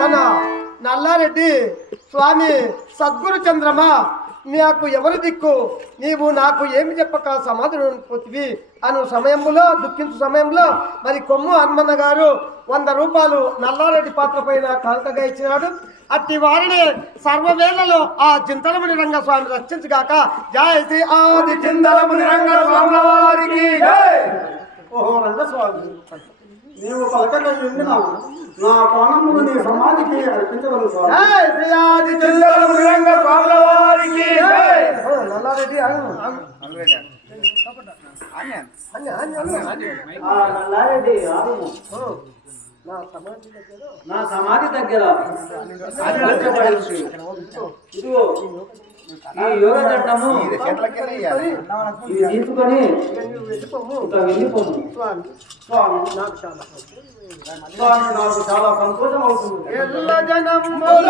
తన నల్లారెడ్డి స్వామి సద్గురు చంద్రమ నాకు ఎవరి దిక్కు? నీవు నాకు ఏమి చెప్పక సమాధానం పోతివి అను సమయంలో దుఃఖించు సమయంలో మరి కొమ్ము హనుమన్న గారు వంద రూపాయలు నల్లారెడ్డి పాత్ర పైన కానుకగా ఇచ్చినాడు. అట్టి వారిని సర్వవేళలో ఆ చింతలముని రంగ స్వామి రక్షించుగాక. జయ శ్రీ ఆది చింతలముని వారికి. ఓహో రంగస్వామి. నీవు పలకగా ఉండినావు నా ప్రాణములు నీ సమాధికి శ్రీ ఆది చింతలముని రంగ నల్లారెడ్డి నా సమాధి దగ్గర నా సమాధి దగ్గర అర్పించబడి ఉంది. ఇదిగో ఈ యోగ దండము ఇది తీసుకొని నువ్వు వెళ్ళిపోము. స్వామి. స్వామి నాకు చాలా స్వామి నాకు చాలా సంతోషం అవుతుంది. ఎల్ల జనముల